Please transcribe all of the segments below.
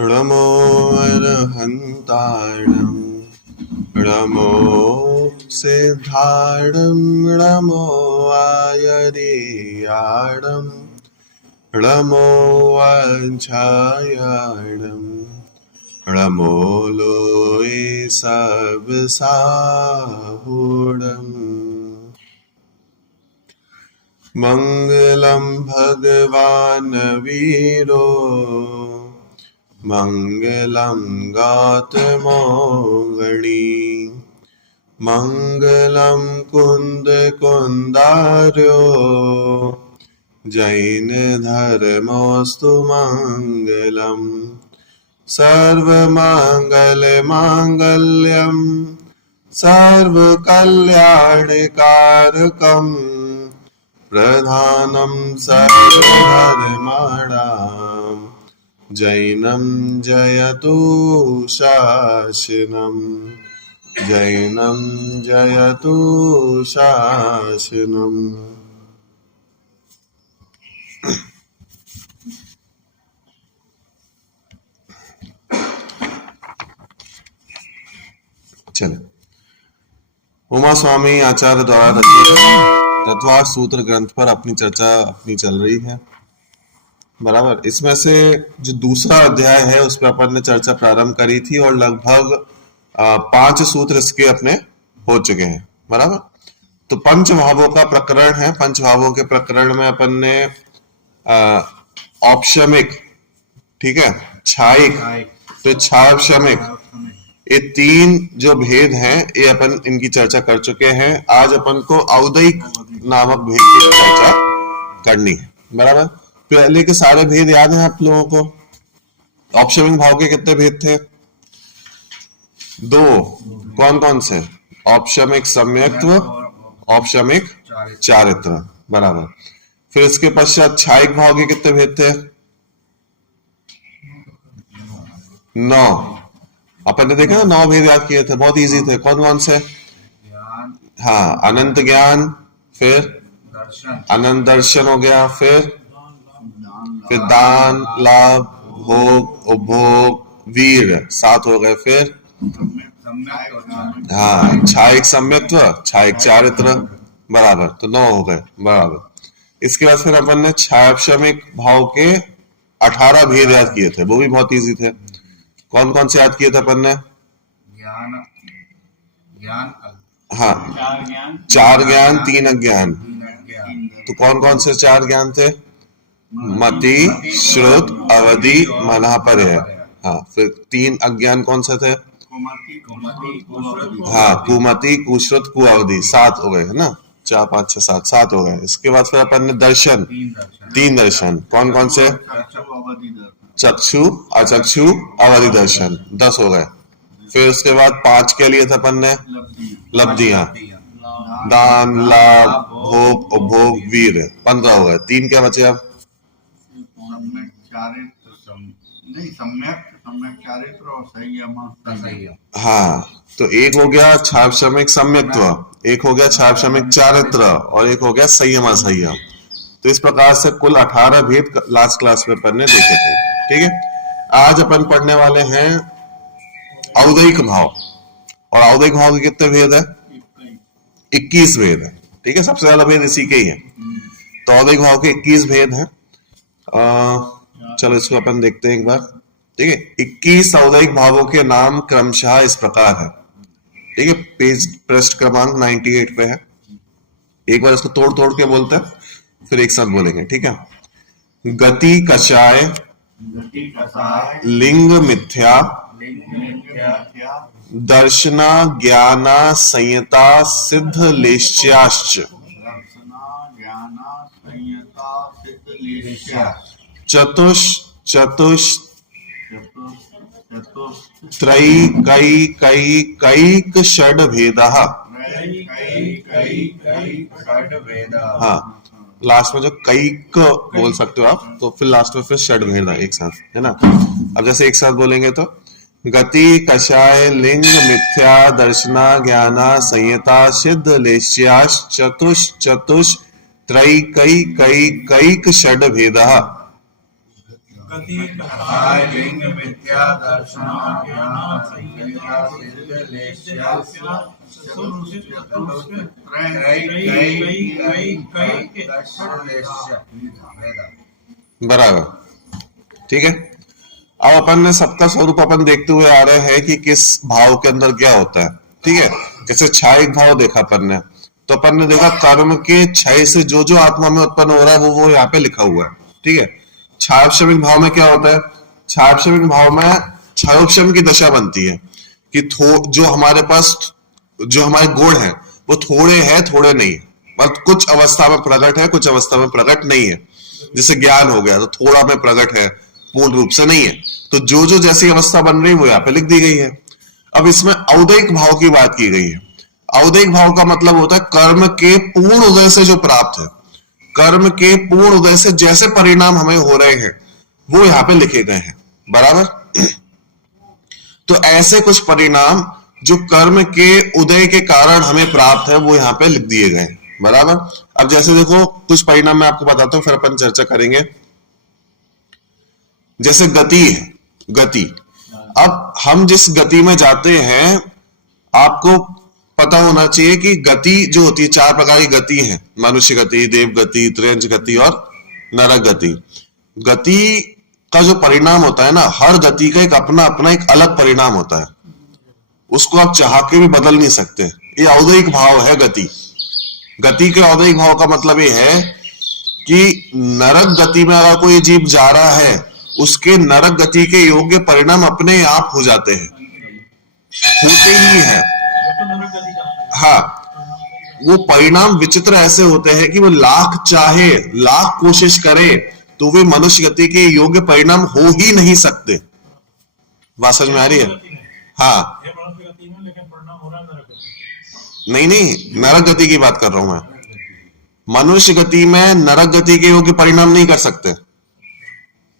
नमो अरहन्ताणं नमो सिद्धाणं नमो आयर्याणं नमो वज्रायणं नमो लोये सबसाहुणम् मंगलम भगवान वीरो मंगलम गौतमोगणी मंगलम कुंद कुंदार्यो जैन धर्मोस्तु मंगलम सर्वमंगल मांगल्यम सर्वकल्याणकारकम् प्रधानं सर्वधर्माणां जैनं जयतु शासनम् जैनं जयतु शासनम्। चले, उमा स्वामी आचार्य द्वारा रचित तत्वार्थ सूत्र ग्रंथ पर अपनी चर्चा चल रही है। बराबर, इसमें से जो दूसरा अध्याय है उस पर अपन ने चर्चा प्रारंभ करी थी और लगभग 5 सूत्र इसके अपने हो चुके हैं। बराबर, तो पंचभावों का प्रकरण है। पंचभावों के प्रकरण में अपन ने औपशमिक, ठीक है, छायिक, तो छावशमिक, ये 3 जो भेद हैं ये अपन इनकी चर्चा कर चुके हैं। आज अपन को औदयिक नामक भेद की चर्चा करनी है। बराबर, पहले के सारे भेद याद हैं आप लोगों को? औपशमिक भाव के कितने भेद थे? 2। कौन कौन से? औपशमिक सम्यक्त्व, औपशमिक चारित्र। बराबर, फिर इसके पश्चात छायिक भाव के कितने भेद थे? 9। अपन ने देखा ना, 9 भेद याद किए थे, बहुत इजी थे। कौन कौन से? हाँ, अनंत ज्ञान, फिर अनंत दर्शन हो गया, फिर दान, लाभ, भोग, उपभोग, वीर, 7 हो गए। फिर हाँ, छायिक सम्यक्त्व, छायिक चारित्र। बराबर, तो 9 हो गए। बराबर, इसके बाद फिर अपन ने छायापशमिक भाव के 18 भेद याद किए थे, वो भी बहुत इजी थे। कौन कौन से याद किए थे अपन ने? हाँ, 4 ज्ञान 3 अज्ञान। तो कौन कौन से 4 ज्ञान थे? मति, श्रुत, अवधि, मनःपर्यय। हाँ, फिर 3 अज्ञान कौन से थे? हाँ, कुमति, कुश्रुत, कुअवधि। 7 हो गए, है ना? 4 5 6 7 हो गए। इसके बाद फिर अपन ने दर्शन, 3 दर्शन। कौन कौन से? चक्षु, अचक्षु, अवधि दर्शन, 10 हो गए। फिर उसके बाद 5 के लिए था अपन ने लब्धियां, दान, लाभ, भोग, उपभोग, वीर, 15 हो गए। 3 क्या बचे अब? हाँ, तो एक हो गया छावशमिक सम्यक्त्व, एक हो गया छावशमिक चारित्र और एक हो गया संयम असंयम। तो इस प्रकार से कुल 18 भेद लास्ट क्लास में अपन ने देखे थे। ठीक है, आज अपन पढ़ने वाले हैं औदयिक भाव। और औदयिक भाव के कितने भेद है? 21 भेद है। ठीक है, सबसे ज्यादा भेद इसी के ही है। तो औदयिक भाव के 21 भेद है। चलो इसको अपन देखते हैं एक बार। ठीक है, 21 औदयिक भावों के नाम क्रमशः इस प्रकार है। ठीक है, पेज पृष्ठ क्रमांक 98 पे है। एक बार इसको तोड़ तोड़ के बोलते हैं, फिर एक साथ बोलेंगे। ठीक है, गति कषाय, लिंग मिथ्या, दर्शना ज्ञाना संयता सिद्ध लेश्याश्च, त्रैकैक षड भेदः। हाँ, लास्ट में जो कैक बोल सकते हो आप, तो फिर लास्ट में फिर षड भेद एक साथ, है ना? अब जैसे एक साथ बोलेंगे तो गति कषाय लिंग मिथ्या दर्शना ज्ञाना संयता सिद्ध लेश्याश्च चतुष त्रैकैक षड भेदः। गति कथाय लिंग विद्या दर्शनाज्ञान संज्ञा सिद्धलेश्या बराबर, ठीक है। अब अपन ने सबका स्वरूप अपन देखते हुए आ रहे हैं कि किस भाव के अंदर क्या होता है, ठीक है। जैसे क्षयिक भाव देखा अपन ने, तो अपन ने देखा कर्म के क्षय से जो जो आत्मा में उत्पन्न हो रहा है वो यहाँ पे लिखा हुआ है, ठीक है। क्षारक्षमिक भाव में क्या होता है? क्षारक्षमिक भाव में क्षयोक्षम की दशा बनती है कि जो हमारे पास जो हमारे गुण है वो थोड़े है थोड़े नहीं है, मतलब कुछ अवस्था में प्रकट है कुछ अवस्था में प्रकट नहीं है। जैसे ज्ञान हो गया तो थोड़ा में प्रकट है, पूर्ण रूप से नहीं है। तो जो जो जैसी अवस्था बन रही है वो यहाँ पे लिख दी गई है। अब इसमें औदैहिक भाव की बात की गई है। औदैहिक भाव का मतलब होता है कर्म के पूर्ण उदय से जो प्राप्त है, कर्म के पूर्ण उदय से जैसे परिणाम हमें हो रहे हैं वो यहाँ पे लिखे गए हैं, बराबर। तो ऐसे कुछ परिणाम जो कर्म के उदय के कारण हमें प्राप्त है वो यहाँ पे लिख दिए गए, बराबर। अब जैसे देखो कुछ परिणाम मैं आपको बताता हूं, फिर अपन चर्चा करेंगे। जैसे गति है, गति, अब हम जिस गति में जाते हैं आपको पता होना चाहिए कि गति जो होती है, चार प्रकार की गति है, मनुष्य गति, देव गति, त्रियंच गति और नरक गति। गति का जो परिणाम होता है ना, हर गति का एक अपना अपना एक अलग परिणाम होता है, उसको आप चाह के भी बदल नहीं सकते। ये औदैहिक भाव है गति। गति के औदैहिक भाव का मतलब ये है कि नरक गति में अगर कोई जीव जा रहा है उसके नरक गति के योग्य परिणाम अपने आप हो जाते हैं, होते ही है। हाँ, वो परिणाम विचित्र ऐसे होते हैं कि वो लाख चाहे, लाख कोशिश करे तो वे मनुष्य गति के योग्य परिणाम हो ही नहीं सकते। बात समझ में आ रही है? हाँ, नहीं नहीं, नरक गति की बात कर रहा हूं मैं। मनुष्य गति में नरक गति के योग्य परिणाम नहीं कर सकते।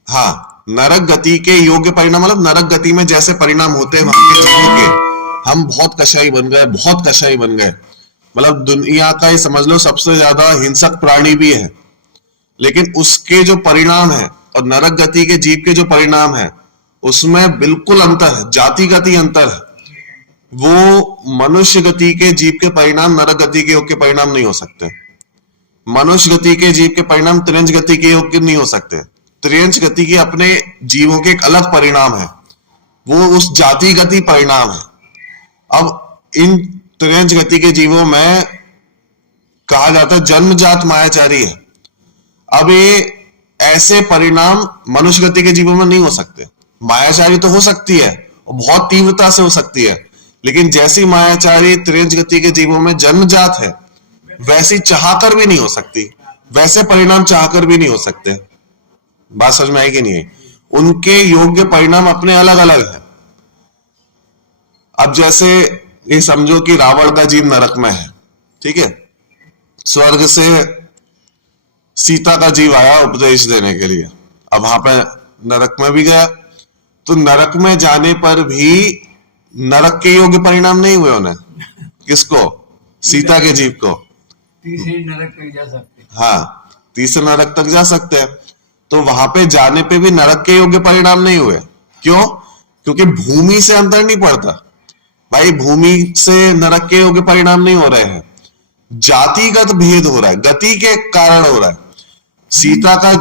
हाँ, नरक गति के योग्य परिणाम मतलब नरक गति में जैसे परिणाम होते हैं वहां के जीवों के, हम बहुत कशाई बन गए, बहुत कशाई बन गए, मतलब दुनिया का ही समझ लो सबसे ज्यादा हिंसक प्राणी भी है, लेकिन उसके जो परिणाम है और नरक गति के जीव के जो परिणाम है उसमें बिल्कुल अंतर है, जातिगत ही अंतर है। वो मनुष्य गति के जीव के परिणाम नरक गति के योग के परिणाम नहीं हो सकते। मनुष्य गति के जीव के परिणाम त्रियंच गति के योग के नहीं हो सकते। त्रियंच गति के अपने जीवों के एक अलग परिणाम है, वो उस जातिगति परिणाम है। अब इन त्रियंच गति के जीवों में कहा जाता है जन्मजात मायाचारी है। अब ये ऐसे परिणाम मनुष्य गति के जीवों में नहीं हो सकते। मायाचारी तो हो सकती है और बहुत तीव्रता से हो सकती है, लेकिन जैसी मायाचारी त्रियंच गति के जीवों में जन्मजात है वैसी चाहकर भी नहीं हो सकती, वैसे परिणाम चाहकर भी नहीं हो सकते। बात समझ में आई कि नहीं है? उनके योग्य परिणाम अपने अलग अलग है। अब जैसे ये समझो कि रावण का जीव नरक में है, ठीक है, स्वर्ग से सीता का जीव आया उपदेश देने के लिए, अब वहां पे नरक में भी गया, तो नरक में जाने पर भी नरक के योग्य परिणाम नहीं हुए उन्हें। किसको? सीता के जीव को। तीसरे नरक तक जा सकते, हाँ, तीसरे नरक तक जा सकते हैं। तो वहां पे जाने पे भी नरक के योग्य परिणाम नहीं हुए। क्यों? क्योंकि भूमि से अंतर नहीं पड़ता भाई, भूमि से नरक के योग्य परिणाम नहीं हो रहे हैं, जातिगत भेद हो रहा है, गति के कारण हो रहा है। सीता का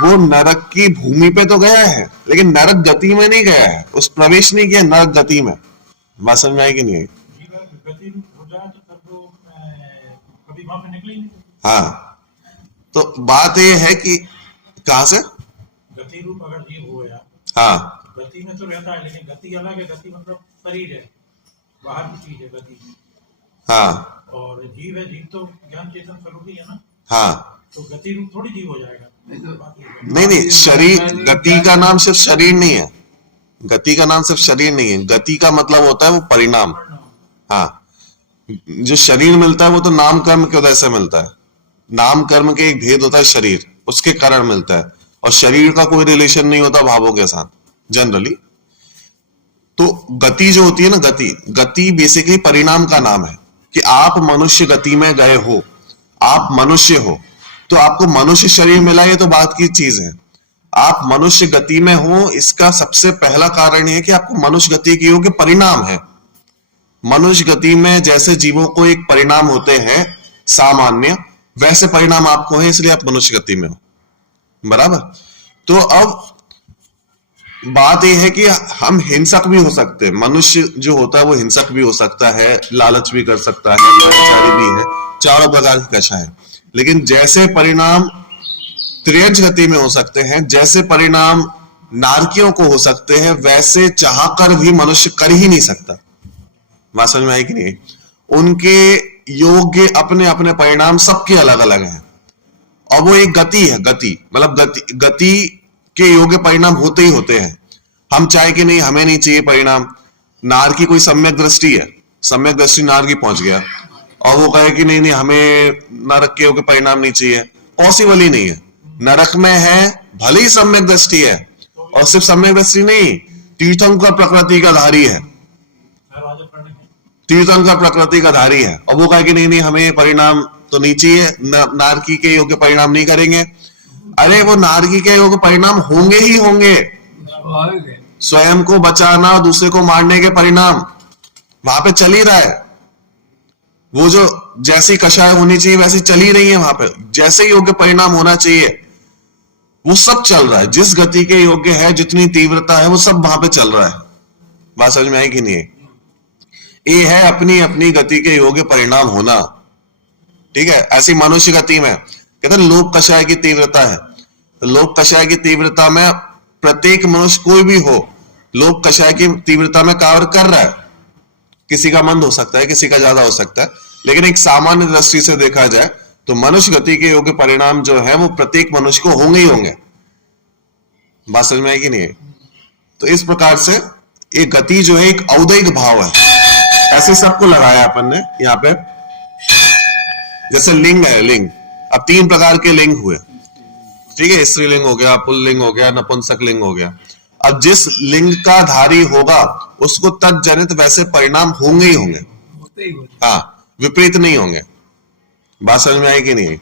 वो नरक की भूमि पे तो गया है लेकिन नरक गति में नहीं गया है, उस प्रवेश नहीं किया नरक गति में। बात समझ में आई कि नहीं? हाँ, तो बात ये है कि कहां से गति रूप अगर जीव हो गया, हाँ, गति में तो रहता है लेकिन गति अलग है। गति मतलब शरीर है, बाहर की चीज है गति, हाँ, और जीव है, जीव तो ज्ञान चेतन स्वरूप ही है ना। हाँ, तो गति रूप थोड़ी जीव हो जाएगा। नहीं नहीं, शरीर, गति का नाम सिर्फ शरीर नहीं है, गति का नाम सिर्फ शरीर नहीं है। गति का मतलब होता है वो परिणाम। हाँ, जो शरीर मिलता है वो तो नाम कर्म के वजह से मिलता है। नाम कर्म के एक भेद होता है शरीर, उसके कारण मिलता है, और शरीर का कोई रिलेशन नहीं होता भावों के साथ जनरली। तो गति जो होती है ना, गति बेसिकली परिणाम का नाम है कि आप मनुष्य गति में गए हो, आप मनुष्य हो, तो आपको मनुष्य शरीर मिला, ये तो बात की चीज है। आप मनुष्य गति में हो, इसका सबसे पहला कारण यह है कि आपको मनुष्य गति के योग्य परिणाम है। मनुष्य गति में जैसे जीवों को एक परिणाम होते हैं सामान्य, वैसे परिणाम आपको है, इसलिए आप मनुष्य गति में हो। बराबर। तो अब बात यह है कि हम हिंसक भी हो सकते हैं। मनुष्य जो होता है वो हिंसक भी हो सकता है, लालच भी कर सकता है, लाचारी भी है, चारों प्रकार की कषा है। लेकिन जैसे परिणाम त्रियज गति में हो सकते हैं, जैसे परिणाम नारकियों को हो सकते हैं, वैसे चाहकर भी मनुष्य कर ही नहीं सकता। बात समझ में आई कि नहीं? उनके योग्य अपने अपने परिणाम सबके अलग अलग हैं, और वो एक गति है। गति मतलब गति के योग्य परिणाम होते ही होते हैं। हम चाहे कि नहीं, हमें नहीं चाहिए परिणाम। नार की कोई सम्यक दृष्टि है, सम्यक दृष्टि नार की पहुंच गया, और वो कहे कि नहीं नहीं हमें नरक के योग्य परिणाम नहीं चाहिए, पॉसिबल ही नहीं है। नरक में है, भले ही सम्यक दृष्टि है, और सिर्फ सम्यक दृष्टि नहीं, तीर्थंकर प्रकृति का धारी है, तीर्थंकर प्रकृति का धारी है, और वो कहे कि नहीं नहीं हमें परिणाम तो नहीं चाहिए, नारकी के योग्य परिणाम नहीं करेंगे। अरे वो नारकी के योग्य परिणाम होंगे ही होंगे। स्वयं को बचाना, दूसरे को मारने के परिणाम वहां पे चल ही रहा है। वो जो जैसी कषाय होनी चाहिए वैसी चल ही रही है वहां पे, जैसे योग्य परिणाम होना चाहिए वो सब चल रहा है। जिस गति के योग्य है, जितनी तीव्रता है, वो सब वहां पे चल रहा है। बात समझ में आई कि नहीं? ये है अपनी अपनी गति के योग्य परिणाम होना। ठीक है। ऐसी मनुष्य गति में कहते हैं लोक कषाय की तीव्रता है। तो लोक कषाय की तीव्रता में प्रत्येक मनुष्य कोई भी हो, लोक कषाय की तीव्रता में कार्य कर रहा है। किसी का मंद हो सकता है, किसी का ज्यादा हो सकता है, लेकिन एक सामान्य दृष्टि से देखा जाए तो मनुष्य गति के योग्य परिणाम जो है वो प्रत्येक मनुष्य को होंगे ही होंगे। बात समझ में आई कि नहीं? तो इस प्रकार से एक गति जो है एक औदैहिक भाव है। ऐसे सबको लगाया अपन ने यहाँ पे। जैसे लिंग है, लिंग अब 3 प्रकार के लिंग हुए। ठीक है। स्त्रीलिंग हो गया, पुल्लिंग हो गया, नपुंसक लिंग हो गया। अब जिस लिंग का धारी होगा उसको तत्जनित वैसे परिणाम होंगे ही होंगे। हाँ, विपरीत नहीं होंगे। बात समझ में आई कि नहीं?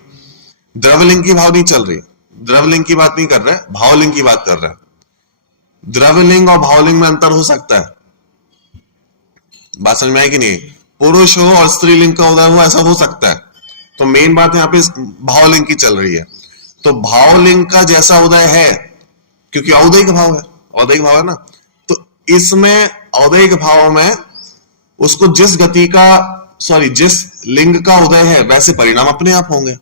द्रवलिंग की भाव नहीं चल रही, द्रवलिंग की बात नहीं कर रहे, भावलिंग की बात कर रहे हैं। द्रवलिंग और भावलिंग में अंतर हो सकता है। बात समझ में आई कि नहीं? पुरुष हो और स्त्रीलिंग का उदय हो, ऐसा हो सकता है। तो मेन बात यहाँ पे भावलिंग की चल रही है। तो भावलिंग का जैसा उदय है, क्योंकि औदैहिक भाव है, औदैहिक भाव है ना, तो इसमें औदैहिक भाव में उसको जिस गति का जिस लिंग का उदय है वैसे परिणाम अपने आप होंगे।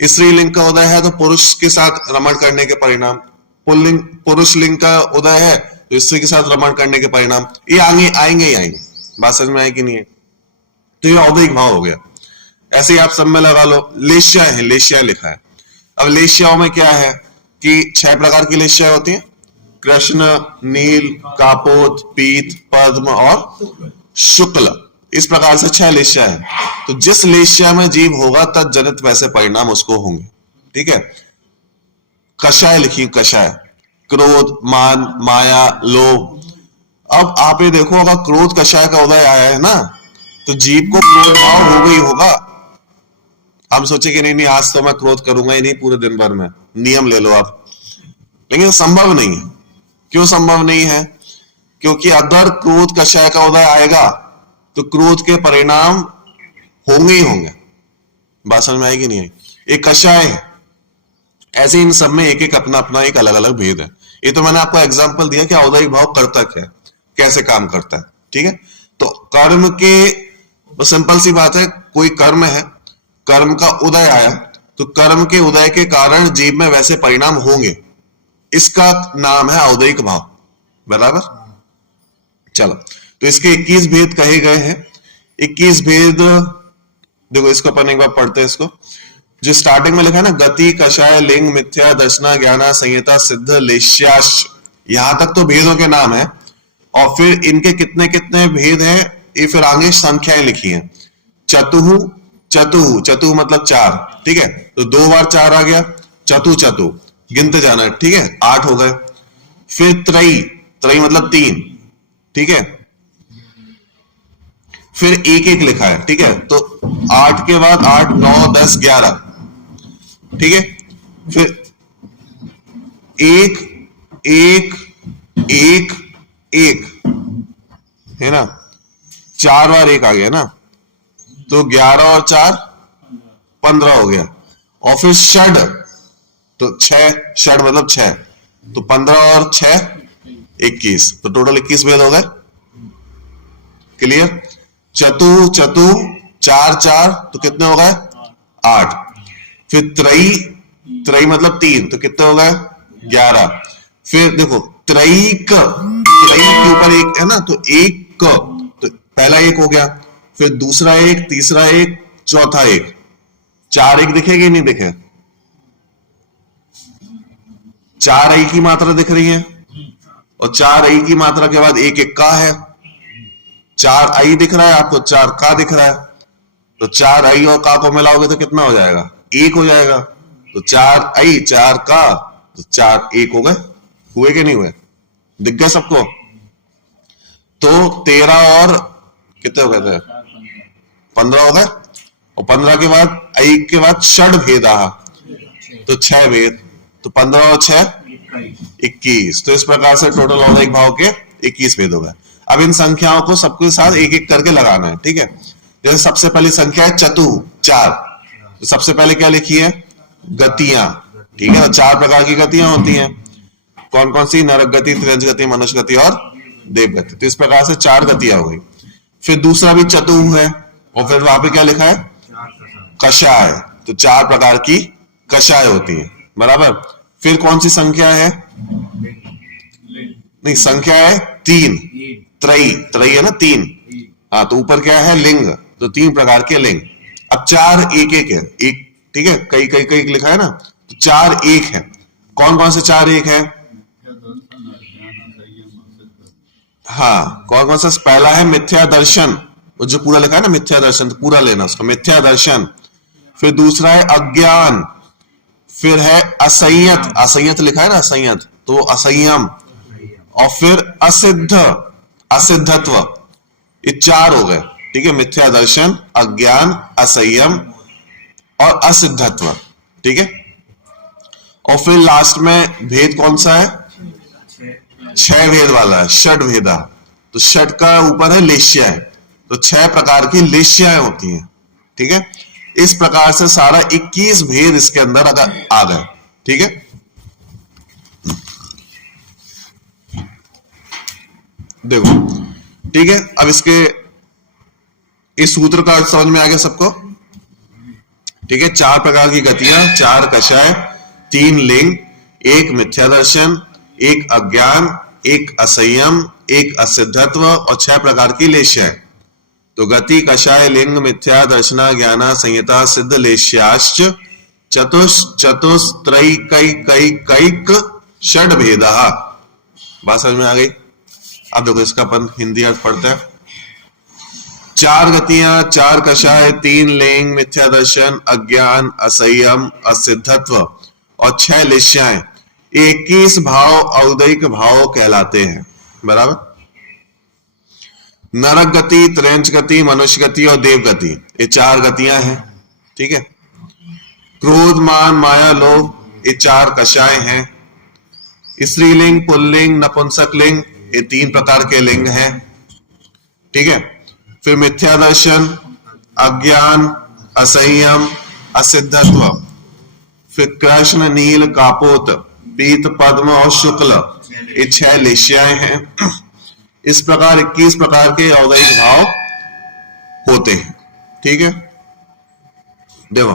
स्त्रीलिंग का उदय है तो पुरुष के साथ रमण करने के परिणाम, पुल्लिंग पुरुष लिंग का उदय है तो स्त्री के साथ रमण करने के परिणाम, ये आएंगे ही आएंगे। बात समझ में आई कि नहीं है? तो ये औदैहिक भाव हो गया। ऐसे ही आप सब में लगा लो, लेश्या है, लेश्या लिखा है। अब लेश्याओं में क्या है कि 6 प्रकार की लेश्या होती हैं: कृष्ण, नील, कापोत, पीत, पद्म और शुक्ल। इस प्रकार से 6 लेश्या है। तो जिस लेश्या में जीव होगा तत्जनित वैसे परिणाम उसको होंगे। ठीक है। कषाय लिखी, कषाय क्रोध, मान, माया, लोभ। अब आप ये देखो, अगर क्रोध कषाय का उदय आया है ना, तो जीव को क्रोध भाव हो गई होगा। हम सोचे कि नहीं नहीं आज तो मैं क्रोध करूंगा ही नहीं पूरे दिन भर में, नियम ले लो आप, लेकिन संभव नहीं है। क्यों संभव नहीं है? क्योंकि अगर क्रोध कषाय का उदय आएगा तो क्रोध के परिणाम होंगे ही होंगे। बात समझ में आएगी नहीं है? एक कषाय है, ऐसे इन सब में एक एक अपना अपना एक अलग अलग भेद है। ये तो मैंने आपको एग्जांपल दिया कि औदैहिक भाव करता क्या है, कैसे काम करता है। ठीक है। तो कर्म के सिंपल सी बात है, कोई कर्म है, कर्म का उदय आया तो कर्म के उदय के कारण जीव में वैसे परिणाम होंगे, इसका नाम है औदैहिक भाव। बराबर। चलो, तो इसके 21 भेद कहे गए हैं। 21 भेद देखो, इसको अपन एक बार पढ़ते हैं। इसको जो स्टार्टिंग में लिखा है ना, गति, कषाय, लिंग, मिथ्या, दर्शना, ज्ञाना, संहिता, सिद्ध, लेश्याश, यहां तक तो भेदों के नाम है। और फिर इनके कितने कितने भेद हैं ये फिर आगे संख्याएं लिखी हैं। चतुहु, चतुहु, चतुहु मतलब 4। ठीक है। तो 2 बार 4 आ गया, चतु चतु गिनते जाना। ठीक है। 8 हो गए। फिर त्रयी, त्रयी मतलब 3। ठीक है। फिर 1 1 लिखा है। ठीक है। तो 8 के बाद 8, 9, 10, 11। ठीक है। फिर एक एक एक एक है ना, 4 बार एक आ गया ना, तो 11 और 4 15 हो गया। और फिर षड, तो 6, षड मतलब 6, तो 15 और 6 21, तो टोटल 21 भेद हो गए। क्लियर। चतु चतु 4 4, तो कितने हो गए 8। फिर त्रयी, त्रयी मतलब 3, तो कितने हो गए 11। फिर देखो त्रयीक, त्रयी के ऊपर एक है ना, तो एक क, तो पहला एक हो गया, फिर दूसरा एक, तीसरा एक, चौथा एक। 4 एक दिखेगी नहीं दिखे, 4 आई की मात्रा दिख रही है, और 4 आई की मात्रा के बाद एक एक का है। 4 आई दिख रहा है आपको, 4 का दिख रहा है, तो 4 आई और का को मिलाओगे तो कितना हो जाएगा 1 हो जाएगा। तो 4 आई 4 का, तो 4 1 हो गए। हुए कि नहीं हुए, दिख गए सबको। तो 13 और कितने हो गए थे 15 हो गए, और 15 के बाद आई के बाद षड भेदा, तो 6 भेद, तो 15 और 6 21। तो इस प्रकार से टोटल औदैहिक भाव के 21 भेद हो गए। अब इन संख्याओं को सबके साथ एक एक करके लगाना है, ठीक है। जैसे सबसे पहली संख्या है चतु 4, तो सबसे पहले क्या लिखी है गतियां, ठीक है। 4 प्रकार की गतियां होती हैं, कौन कौन सी, नरक गति, त्रियंच गति, मनुष्य गति और देव गति। तो इस प्रकार से 4 गतियां हो गई। फिर दूसरा भी चतु है, और फिर वहां पे क्या लिखा है कषाय, तो 4 प्रकार की कषाय होती है, बराबर। फिर कौन सी संख्या है, नहीं संख्या है 3, त्रयी, त्रयी है ना 3, हाँ, तो ऊपर क्या है लिंग, तो 3 प्रकार के लिंग। अब 4 एक एक है, एक ठीक है, कई कई कई लिखा है ना, तो 4 एक है। कौन कौन से 4 एक है, हाँ कौन कौन सा, पहला है मिथ्या दर्शन, वो जो पूरा लिखा है ना मिथ्या दर्शन, तो पूरा लेना उसका, मिथ्या दर्शन। फिर दूसरा है अज्ञान, फिर है असंयत, असंयत लिखा है ना असंयत, तो असंयम। और फिर असिद्ध, असिद्धत्व, ये 4 हो गए, ठीक है। मिथ्या दर्शन, अज्ञान, असंयम और असिद्धत्व, ठीक है। और फिर लास्ट में भेद कौन सा है 6 भेद वाला है, षड भेदा, तो षड का ऊपर है लेश्याएं, तो 6 प्रकार की लेश्याएं होती हैं, ठीक है। इस प्रकार से सारा 21 भेद इसके अंदर आ गए, ठीक है। देखो ठीक है, अब इसके इस सूत्र का अर्थ समझ में आ गया सबको, ठीक है। 4 प्रकार की गतियां, 4 कषाय, 3 लिंग, 1 मिथ्या दर्शन, 1 अज्ञान, 1 असंयम, 1 असिद्धत्व और 6 प्रकार की लेश्याएं। तो गति, कषाय, लिंग, मिथ्या दर्शना, ज्ञाना, संयता, सिद्ध, लेश्याश्च चतुस्त्रैकैकैक षड भेदा। बात समझ में आ गई। अब देखो इसका अपन हिंदी अर्थ पढ़ते हैं। 4 गतियां, 4 कषाय, 3 लिंग, मिथ्या दर्शन, अज्ञान, असंयम, असिद्धत्व और 6 लेश्याएं 21 भाव औदैहिक भाव कहलाते हैं, बराबर। नरक गति, त्रयंच गति, मनुष्य गति और देव गति, ये 4 गतियां हैं, ठीक है। क्रोध, मान, माया, लोभ, ये 4 कषाय हैं। स्त्रीलिंग, पुल्लिंग, नपुंसक लिंग, ये 3 प्रकार के लिंग हैं, ठीक है। फिर मिथ्या दर्शन, अज्ञान, असंयम, असिद्धत्व। फिर कृष्ण, नील, कापोत, पीत, पद्म और शुक्ल, ये 6 लेश्याएं हैं। इस प्रकार 21 प्रकार के औदैहिक भाव होते हैं, ठीक है। देखो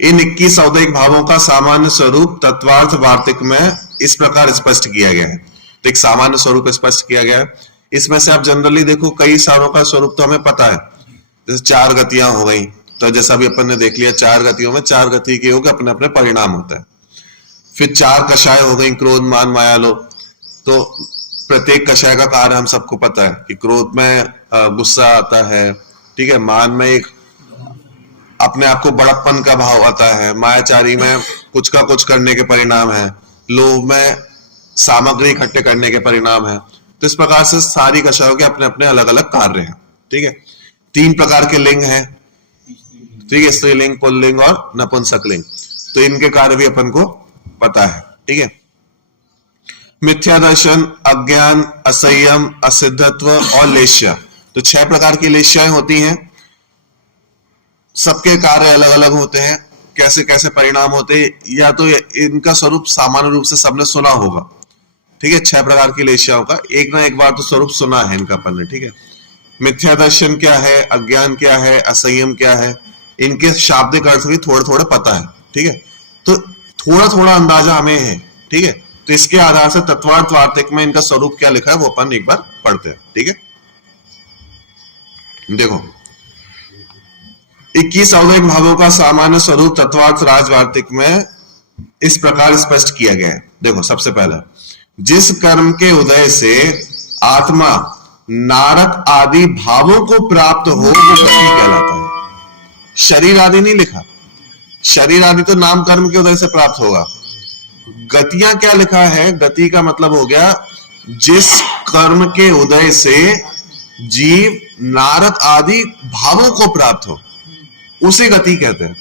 इन 21 औदैहिक भावों का सामान्य स्वरूप तत्वार्थ वार्तिक में इस प्रकार स्पष्ट किया गया है। तो एक सामान्य स्वरूप स्पष्ट किया गया है। इसमें से आप जनरली देखो कई सारों का स्वरूप तो हमें पता है, जैसे 4 गतियां हो गई, तो जैसा भी अपन ने देख लिया 4 गतियों में 4 गति के योग अपने अपने परिणाम होता है। फिर 4 कषाय हो गई, क्रोध, मान, माया, लोभ। तो प्रत्येक कषाय का कार्य हम सबको पता है कि क्रोध में गुस्सा आता है, ठीक है। मान में एक अपने आप को बड़प्पन का भाव आता है, मायाचारी में कुछ का कुछ करने के परिणाम है, लोभ में सामग्री इकट्ठे करने के परिणाम है। तो इस प्रकार से सारी कषायों के अपने अपने अलग अलग कार्य हैं, ठीक है। 3 प्रकार के लिंग हैं, ठीक है, स्त्रीलिंग, पुल्लिंग और नपुंसक लिंग। तो इनके कार्य भी अपन को पता है, ठीक है। मिथ्या दर्शन, अज्ञान, असंयम, असिद्धत्व और लेश्या। तो 6 प्रकार की लेश्याएं होती हैं। सबके कार्य अलग अलग होते हैं, कैसे कैसे परिणाम होते हैं, या तो इनका स्वरूप सामान्य रूप से सबने सुना होगा। ठीक है, 6 प्रकार की लेश्याओं का एक ना एक बार तो स्वरूप सुना है इनका अपन ने। ठीक है, मिथ्या दर्शन क्या है, अज्ञान क्या है, असंयम क्या है, इनके शाब्दिक अर्थ भी थोड़े थोड़े पता है। ठीक है, तो थोड़ा थोड़ा अंदाजा हमें है। ठीक है, तो इसके आधार से तत्वार्थ वार्तिक में इनका स्वरूप क्या लिखा है वो अपन एक बार पढ़ते हैं। ठीक है, देखो 21 औद्योगिक भावों का सामान्य स्वरूप तत्वार्थ राजवार्तिक में इस प्रकार स्पष्ट किया गया है। देखो, सबसे पहला, जिस कर्म के उदय से आत्मा नारक आदि भावों को प्राप्त हो वो गति कहलाता है। शरीर आदि नहीं लिखा, शरीर आदि तो नाम कर्म के उदय से प्राप्त होगा। गतियां क्या लिखा है, गति का मतलब हो गया जिस कर्म के उदय से जीव नारक आदि भावों को प्राप्त हो उसे गति कहते हैं।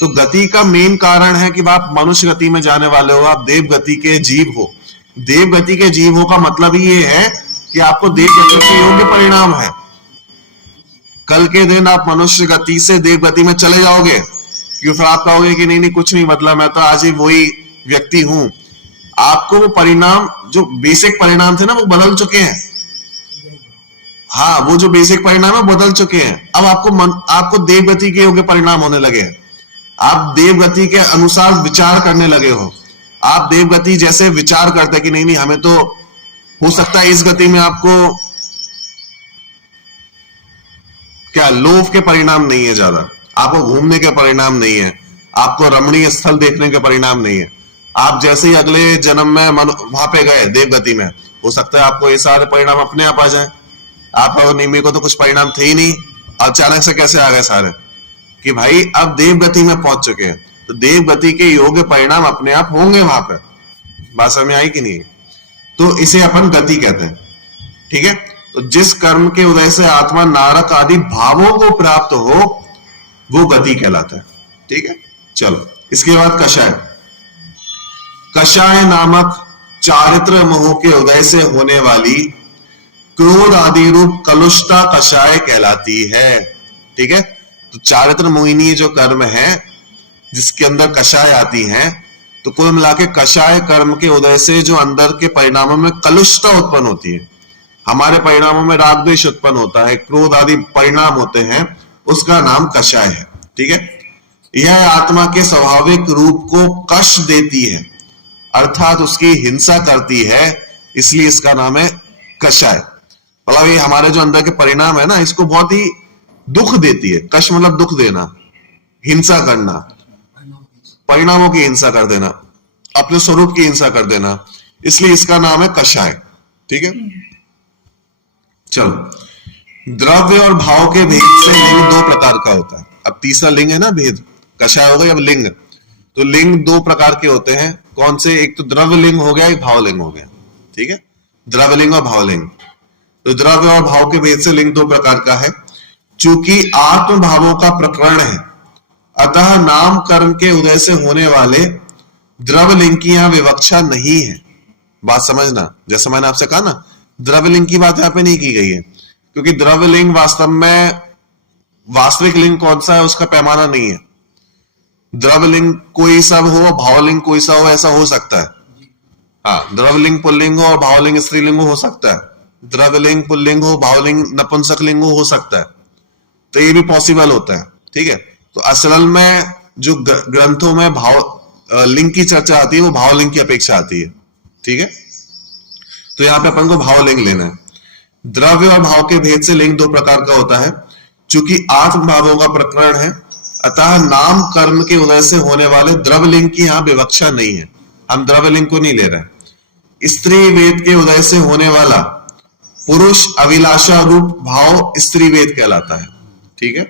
तो गति का मेन कारण है कि आप मनुष्य गति में जाने वाले हो, आप देव गति के जीव हो। देव गति के जीव हो का मतलब ही ये है कि आपको देव गति के योग्य परिणाम है। कल के दिन आप मनुष्य गति से देव गति में चले जाओगे, क्यों? फिर आप कहोगे कि नहीं नहीं कुछ नहीं, मतलब मैं तो आज ही वही व्यक्ति हूं। आपको वो परिणाम, जो बेसिक परिणाम थे ना, वो बदल चुके हैं। हाँ, वो जो बेसिक परिणाम है बदल चुके हैं। अब आपको देवगति के योग्य परिणाम होने लगे हैं। आप देवगति के अनुसार विचार करने लगे हो। आप देवगति जैसे विचार करते कि नहीं नहीं हमें तो हो सकता है इस गति में आपको क्या लोभ के परिणाम नहीं है, ज्यादा आपको घूमने के परिणाम नहीं है, आपको रमणीय स्थल देखने के परिणाम नहीं है। आप जैसे ही अगले जन्म में वहां पे गए देवगति में, हो सकता है आपको ये सारे परिणाम अपने आप आ जाए। आप नहीं, मेरे को तो कुछ परिणाम थे ही नहीं, अचानक से कैसे आ गए सारे, कि भाई अब देवगति में पहुंच चुके हैं। तो देवगति के योग्य परिणाम अपने आप होंगे वहां पर। बात समझ में आई कि नहीं? तो इसे अपन गति कहते हैं। ठीक है, तो जिस कर्म के उदय से आत्मा नारक आदि भावों को प्राप्त हो वो गति कहलाता है। ठीक है, चलो इसके बाद कषाय। कषाय नामक चारित्र मोह के उदय से होने वाली क्रोध आदि रूप कलुषता कषाय कहलाती है। ठीक है, तो चारित्र मोहिनी जो कर्म है जिसके अंदर कषाय आती हैं, तो कुल मिला के कषाय कर्म के उदय से जो अंदर के परिणामों में कलुषता उत्पन्न होती है, हमारे परिणामों में राग द्वेष उत्पन्न होता है, क्रोध आदि परिणाम होते हैं, उसका नाम कषाय है। ठीक है, यह आत्मा के स्वाभाविक रूप को कष्ट देती है, अर्थात उसकी हिंसा करती है, इसलिए इसका नाम है कषाय। मतलब ये हमारे जो अंदर के परिणाम है ना, इसको बहुत ही दुख देती है। कष्ट मतलब दुख देना, हिंसा करना, परिणामों की हिंसा कर देना, अपने स्वरूप की हिंसा कर देना, इसलिए इसका नाम है कषाय। ठीक है, चलो द्रव्य और भाव के भेद से लिंग 2 प्रकार का होता है। अब तीसरा लिंग है ना, भेद, कषाय हो गया, अब लिंग। तो लिंग 2 प्रकार के होते हैं। कौन से? एक तो द्रव्य लिंग हो गया, एक भावलिंग हो गया। ठीक है, द्रव्य लिंग और भावलिंग। तो द्रव्य और भाव के भेद से लिंग 2 प्रकार का है। चूंकि आत्म भावों का प्रकरण है, अतः नाम कर्म के उदय से होने वाले द्रव्य लिंग की यहां विवक्षा नहीं है। बात समझना, जैसे मैंने आपसे कहा ना, द्रव्य लिंग की बात यहां पे नहीं की गई है, क्योंकि द्रव्य लिंग वास्तव में वास्तविक लिंग कौन सा है उसका पैमाना नहीं है। द्रव्य लिंग कोई सा हो, भावलिंग कोई सा हो, ऐसा हो सकता है। हाँ, द्रव्य लिंग पुल्लिंग हो और भावलिंग स्त्रीलिंग हो सकता है, द्रव्य लिंग पुल्लिंग हो, भावलिंग नपुंसक लिंग हो सकता है। तो ये भी पॉसिबल होता है। ठीक है, तो असल में जो ग्रंथों में भाव लिंग की चर्चा आती है वो भावलिंग की अपेक्षा आती है। ठीक है, तो यहां पे अपन को भावलिंग लेना है। द्रव्य और भाव के भेद से लिंग 2 प्रकार का होता है। चूंकि आत्म भावों का प्रकरण है, अतः नाम कर्म के उदय से होने वाले द्रव्य लिंग की यहां विवक्षा नहीं है। हम द्रव्य लिंग को नहीं ले रहे। स्त्री वेद के उदय से होने वाला पुरुष अभिलाषा रूप भाव स्त्री वेद कहलाता है। ठीक है,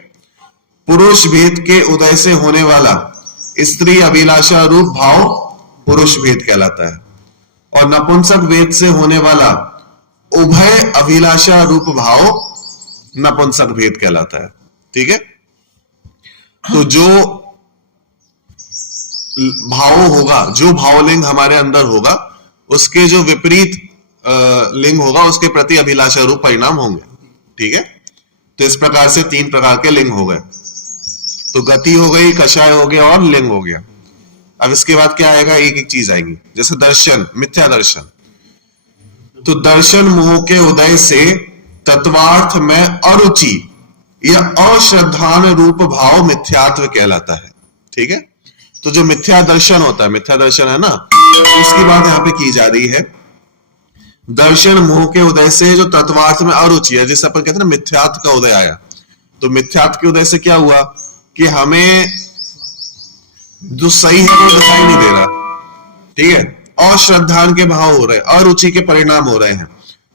पुरुष भेद के उदय से होने वाला स्त्री अभिलाषा रूप भाव पुरुष भेद कहलाता है, और नपुंसक वेद से होने वाला उभय अभिलाषा रूप भाव नपुंसक भेद कहलाता है। ठीक है, तो जो भाव होगा, जो भावलिंग हमारे अंदर होगा, उसके जो विपरीत लिंग होगा उसके प्रति अभिलाषा रूप परिणाम होंगे। ठीक है, तो इस प्रकार से 3 प्रकार के लिंग हो गए। तो गति हो गई, कषाय हो गया और लिंग हो गया। अब इसके बाद क्या आएगा, एक एक चीज आएगी। जैसे दर्शन, मिथ्या दर्शन। तो दर्शन मोह के उदय से तत्वार्थ में अरुचि या अश्रद्धान रूप भाव मिथ्यात्व कहलाता है। ठीक है, तो जो मिथ्या दर्शन होता है, मिथ्या दर्शन है ना, उसकी बात यहां पे की जा रही है। दर्शन मोह के उदय से जो तत्वार्थ में अरुचि है, जिसे अपन कहते हैं ना मिथ्यात्व का उदय आया, तो मिथ्यात्व के उदय से क्या हुआ कि हमें जो सही है वो दिखाई नहीं दे रहा। ठीक है, अश्रद्धान के भाव हो रहे हैं, अरुचि के परिणाम हो रहे हैं,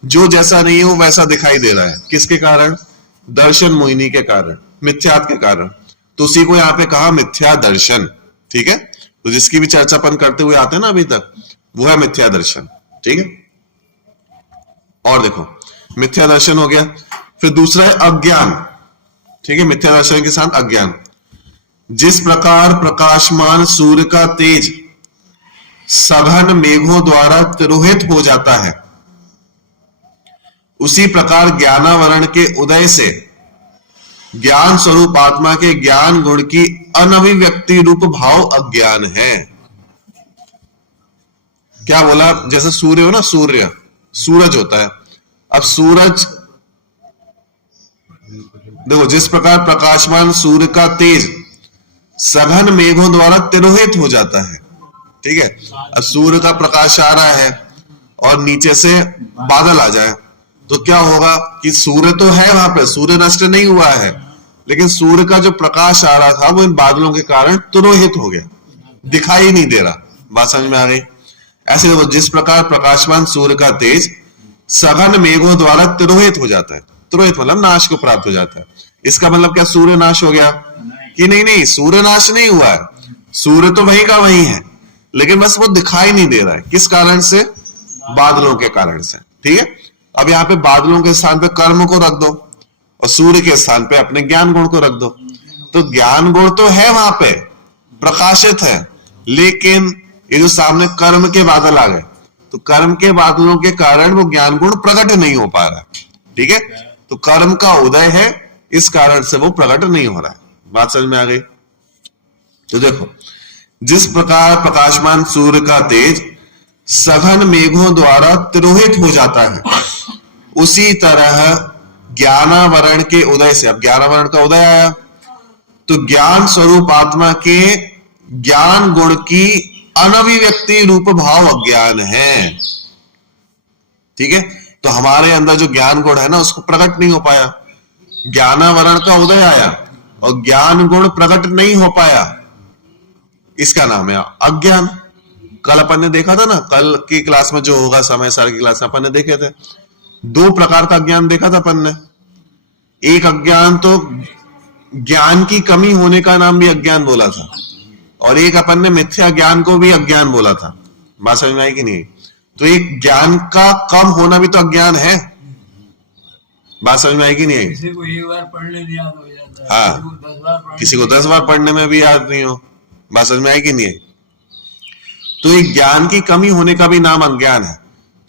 जो जैसा नहीं हो वैसा दिखाई दे रहा है। किसके कारण? दर्शन मोहिनी के कारण, मिथ्यात्व के कारण। तो उसी को यहां पे कहा मिथ्या दर्शन। ठीक है, तो जिसकी भी चर्चा अपन करते हुए आते हैं ना अभी तक, वो है मिथ्या दर्शन। ठीक है, और देखो मिथ्या दर्शन हो गया। फिर दूसरा है अज्ञान। ठीक है, मिथ्या दर्शन के साथ अज्ञान। जिस प्रकार प्रकाशमान सूर्य का तेज सघन मेघों द्वारा तिरोहित हो जाता है, उसी प्रकार ज्ञानावरण के उदय से ज्ञान स्वरूप आत्मा के ज्ञान गुण की अनभिव्यक्ति रूप भाव अज्ञान है। क्या बोला? जैसे सूर्य हो ना, सूर्य सूरज होता है। अब सूरज देखो, जिस प्रकार प्रकाशमान सूर्य का तेज सघन मेघों द्वारा तिरोहित हो जाता है। ठीक है, अब सूर्य का प्रकाश आ रहा है और नीचे से बादल आ जाए तो क्या होगा कि सूर्य तो है वहां पे, सूर्य नष्ट नहीं हुआ है, लेकिन सूर्य का जो प्रकाश आ रहा था वो इन बादलों के कारण तिरोहित हो गया, दिखाई नहीं दे रहा। बात समझ में आ गई? ऐसे देखो, जिस प्रकार प्रकाशमान सूर्य का तेज सघन मेघों द्वारा तिरोहित हो जाता है, तिरोहित मतलब नाश को प्राप्त हो जाता है। इसका मतलब क्या सूर्य नाश हो गया? कि नहीं नहीं, सूर्य नाश नहीं हुआ है, सूर्य तो वही का वही है, लेकिन बस वो दिखाई नहीं दे रहा है। किस कारण से? बादलों के कारण से। ठीक है, अब यहां पे बादलों के स्थान पे कर्म को रख दो और सूर्य के स्थान पे अपने ज्ञान गुण को रख दो, तो ज्ञान गुण तो है वहां पे, प्रकाशित है, लेकिन ये जो सामने कर्म के बादल आ गए, तो कर्म के बादलों के कारण वो ज्ञान गुण प्रकट नहीं हो पा रहा। ठीक है, तो कर्म का उदय है, इस कारण से वो प्रकट नहीं हो रहा है। बात समझ में आ गई? तो देखो, जिस प्रकार प्रकाशमान सूर्य का तेज सघन मेघों द्वारा तिरोहित हो जाता है, उसी तरह ज्ञानावरण के उदय से, अब ज्ञानावरण का उदय आया तो ज्ञान स्वरूप आत्मा के ज्ञान गुण की अनभिव्यक्ति रूप भाव अज्ञान है। ठीक है, तो हमारे अंदर जो ज्ञान गुण है ना, उसको प्रकट नहीं हो पाया। ज्ञानावरण का उदय आया और ज्ञान गुण प्रकट नहीं हो पाया, इसका नाम है अज्ञान। कल अपन ने देखा था ना, कल की क्लास में जो होगा समय सार की क्लास में अपन ने देखे थे, 2 प्रकार का अज्ञान देखा था अपन ने। एक अज्ञान तो ज्ञान की कमी होने का नाम भी अज्ञान बोला था, और एक अपन ने मिथ्या ज्ञान को भी अज्ञान बोला था। बात समझ में आई कि नहीं? तो एक ज्ञान का कम होना भी तो अज्ञान है। बात समझ में आई कि नहीं? किसी को एक बार पढ़ने नहीं याद हो जाता है, हाँ, किसी को 10 बार पढ़ने में भी याद नहीं हो। बात समझ में आई कि नहीं? तो एक ज्ञान की कमी होने का भी नाम अज्ञान है।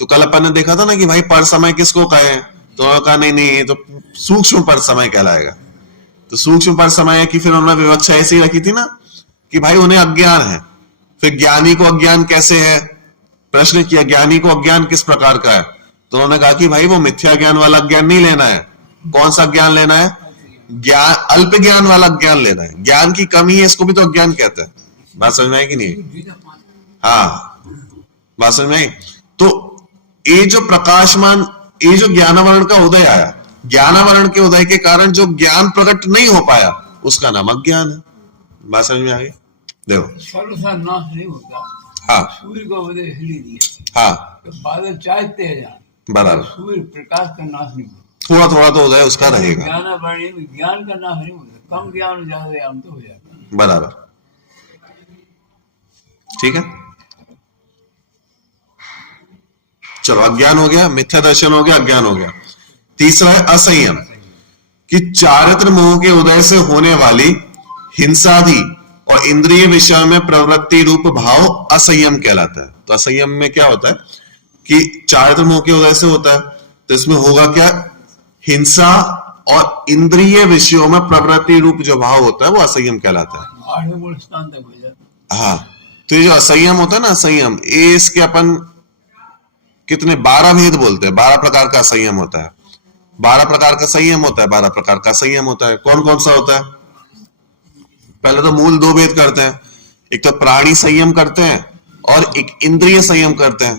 तो कल अपन ने देखा था ना कि भाई पर समय किसको कहे, तो कहा नहीं नहीं, ये तो सूक्ष्म पर समय कहलाएगा। तो सूक्ष्म पर समय की फिर उन्होंने विवक्षा ऐसी रखी थी ना कि भाई उन्हें अज्ञान है। फिर ज्ञानी को अज्ञान कैसे है, प्रश्न किया ज्ञानी को अज्ञान किस प्रकार का है, तो उन्होंने कहा कि भाई वो मिथ्या ज्ञान वाला ज्ञान नहीं लेना है। कौन सा ज्ञान लेना है? ज्ञान, अल्प ज्ञान वाला ज्ञान लेना है। ज्ञान की कमी है, इसको भी तो अज्ञान कहते हैं। बात समझ में आई कि नहीं? हाँ, बात समझ में आई? तो ये जो प्रकाशमान, ये जो ज्ञानावरण का उदय आया, ज्ञानावरण के उदय के कारण जो ज्ञान प्रकट नहीं हो पाया, उसका नाम अज्ञान है। बात समझ में आ गई? देखो, सर्वथा नाश नहीं होता। हाँ, सूर्य का उदय इसलिए दिया, हाँ, तो बादल चाहते हैं जान, बराबर, सूर्य प्रकाश का नाश नहीं होता। थोड़ा थोड़ा तो उदय उसका रहेगा। ज्ञानावरण में ज्ञान का नाश नहीं होता, कम ज्ञान ज्यादा ज्ञान तो हो जाता है। बराबर, ठीक है। चलो, अज्ञान हो गया, मिथ्या दर्शन हो गया, अज्ञान हो गया। तीसरा है असंयम, कि चारित्र मोह के उदय से होने वाली हिंसादि और इंद्रिय विषय में प्रवृत्ति रूप भाव असंयम कहलाता है। तो तो असंयम में क्या होता है कि चारित्र मोह की वजह से होता है, तो इसमें होगा क्या, हिंसा और इंद्रिय विषयों में प्रवृत्ति रूप जो भाव होता है वो असंयम कहलाता है। 8वें मूल स्थान तक हो जाता हाँ, तो ये जो असंयम होता है ना, असंयम, ये इसके अपन कितने 12 भेद बोलते हैं, 12 प्रकार का असंयम होता है, 12 प्रकार का संयम होता है, 12 प्रकार का संयम होता है। कौन कौन सा होता है? पहले तो मूल 2 भेद करते हैं, एक तो प्राणी संयम करते हैं और एक इंद्रिय संयम करते हैं।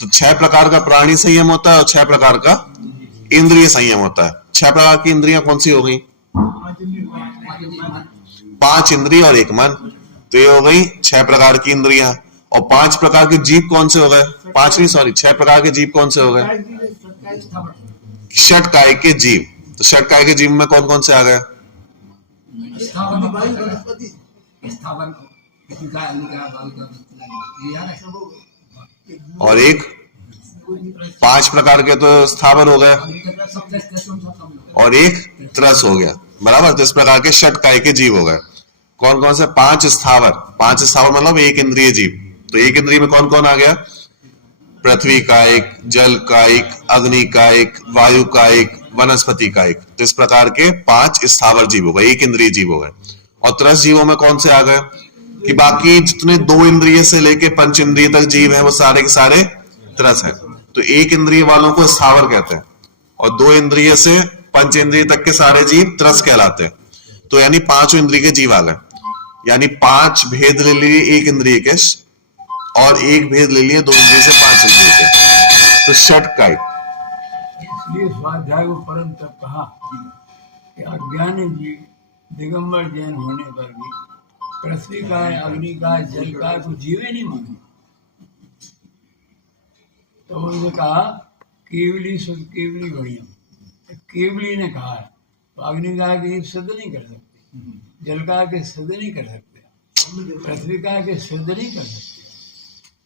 तो 6 प्रकार का प्राणी संयम होता है और 6 प्रकार का इंद्रिय संयम होता है। 6 प्रकार की इंद्रियां कौन सी हो गई? 5 इंद्रिय और 1 मन, तो ये हो गई 6 प्रकार की इंद्रियां। और 5 प्रकार के जीव कौन से हो गए? 5 नहीं, सॉरी, 6 प्रकार के जीव कौन से हो गए? षटकाय के जीव। तो षटकाय के जीव में कौन कौन से आ गए? और एक 5 प्रकार के तो स्थावर हो गए और एक त्रस हो गया, बराबर। तो इस प्रकार के षटकाय के जीव हो गए। कौन कौन से? 5 स्थावर। 5 स्थावर मतलब 1 इंद्रिय जीव। तो 1 इंद्रिय में कौन कौन आ गया? पृथ्वी का एक, जल का एक, अग्नि का एक, वायु का एक, वनस्पति का एक। तो इस प्रकार के 5 स्थावर जीव हो गए, 1 इंद्रिय जीव हो गए। और त्रस जीवों में कौन से आ गए कि बाकी जितने 2 इंद्रिय से लेके 5 इंद्रिय तक जीव है वो सारे के सारे त्रस है। तो 1 इंद्रिय वालों को स्थावर कहते हैं और 2 इंद्रिय से 5 इंद्रिय तक के सारे जीव त्रस कहलाते हैं। तो यानी 5 इंद्रिय के जीव आ गए, यानी 5 भेद ले लिए 1 इंद्रिय के और 1 भेद ले लिए 2 इंद्रिय से 5 इंद्रिय के। तो षटकाय। इसलिए स्वाध्याय को परम तब कहा कि अज्ञानी जीव दिगंबर जैन होने पर भी पृथ्वी का, अग्नि का, जल का को जीवे नहीं माने। तो उन्होंने कहा केवली शुद्ध केवली बढ़िया। केवली ने कहा तो अग्नि का के शुद्ध नहीं कर सकते, जल का के शुद्ध नहीं कर सकते, पृथ्वी का के शुद्ध नहीं कर सकते,